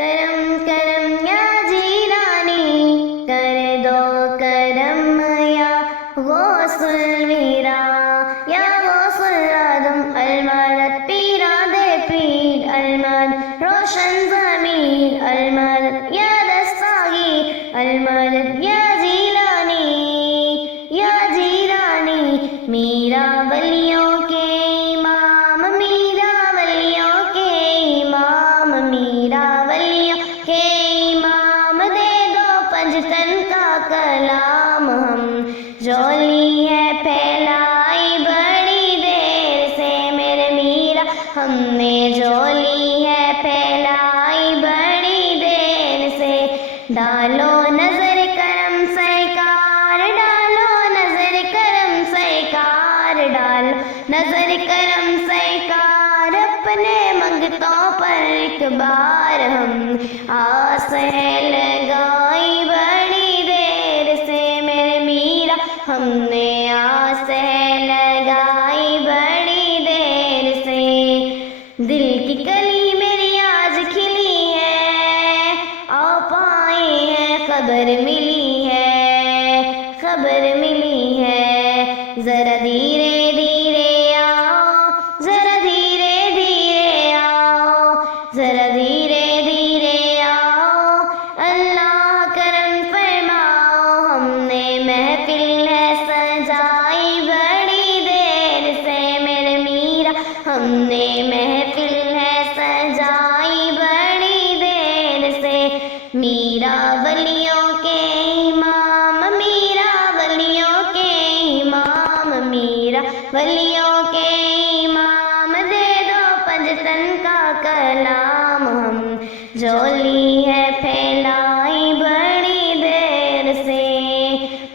کرم کرم یا جیلانی، کر دو کرم یا غوث المیرا، یا غوث العظم المدد، پیران دے پیر المدد، روشن ضمیر المدد، یا دستگیر المدد، یا جیلانی یا جیلانی، میرا ولیوں کے امام، میرا ولیوں کے امام، میرا ولیوں کے امام، دے دو پنجتن کا کلام، ہم جولی ہے پھیلائی بڑی دیر سے میرے میرا، ہم نے جولی ہے پھیلائی بڑی دیر سے، ڈالو نظر کرم سرکار، ڈالو نظر کرم سرکار، ڈالو نظر کرم سرکار، اپنے منگتوں پر ایک بار، ہم آس ہے لگائی بڑی دیر سے میرے میرا، ہم نے آس ہے لگائی بڑی دیر سے، دل کی کلی میری آج کھلی ہے، آپ آئے ہیں خبر ملی ہے، خبر ملی ہے، ذرا دھیرے دھیرے آؤ، ذرا دھیرے دھیرے آؤ، ذرا دھیرے دھیرے آؤ، اللہ کرم فرماؤ، ہم نے محفل ہے سجائی بڑی دیر سے میرے میرا، ہم نے محفل ہے سجائی بڑی دیر سے، میرا ولیوں کے امام، میرا ولیوں کے امام، میرا ولیوں کے امام، دے دو پنجتن کا کلام، ہم جولی ہے پھیلائی بڑی دیر سے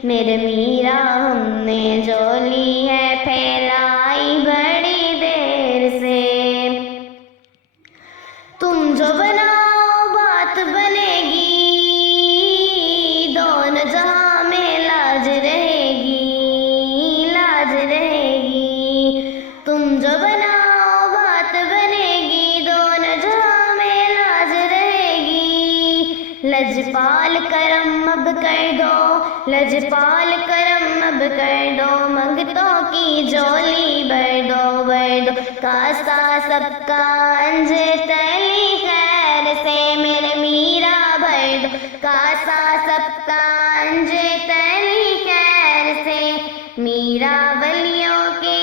میرے میرا، ہم نے جولی ہے پھیلائی بڑی دیر سے، تم جو بناؤ بات بنے گی، دونوں جہاں میں لاج رہے گی، لاج رہے گی، تم جو بناؤ بات بنے گی، دونوں جہاں میں لاج رہے گی، لجپال کرم اب کر دو، لجپال کرم اب کر دو، منگتوں کی جولی بھر دو بھر دو، کاسا سب کا انج تلی خیر سے میرے میرا بھر دو، کاسا سب کا انج تلی خیر سے، میرا ولیوں کے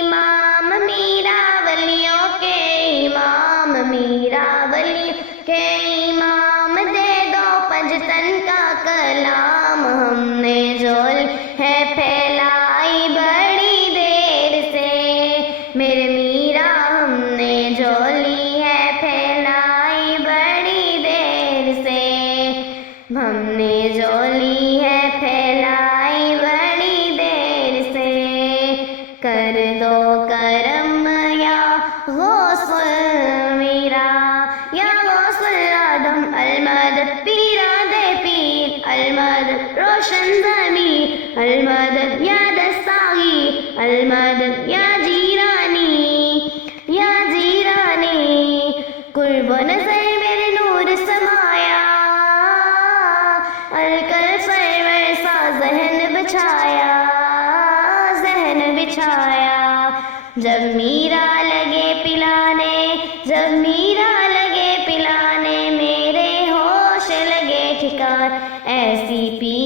امام، میرا ولیوں کے امام، میرا ولیوں کے امام، دے دو پنجتن کا کلام، ہم نے جول ہے پھیلائی بڑی دیر سے میرے میرا، ہم نے جولی ہے پھیلائی بڑی دیر سے، ہم نے جولی ہے پھیلائی بڑی دیر سے، کر دو کرم یا غوث المیرا، یا غوث العظم المدد، پیران دے پیر المدد، روشن ضمیر المدد، یا دستگیر المدد، یا جیلانی یا جیلانی، قرب و نظر میرے نور سمایا، الکل سرور سا ذہن بچھایا، ذہن بچھایا، جب میرا لگے پلانے، جب میرا لگے پلانے، میرے ہوش لگے ٹھکان، ایسی پی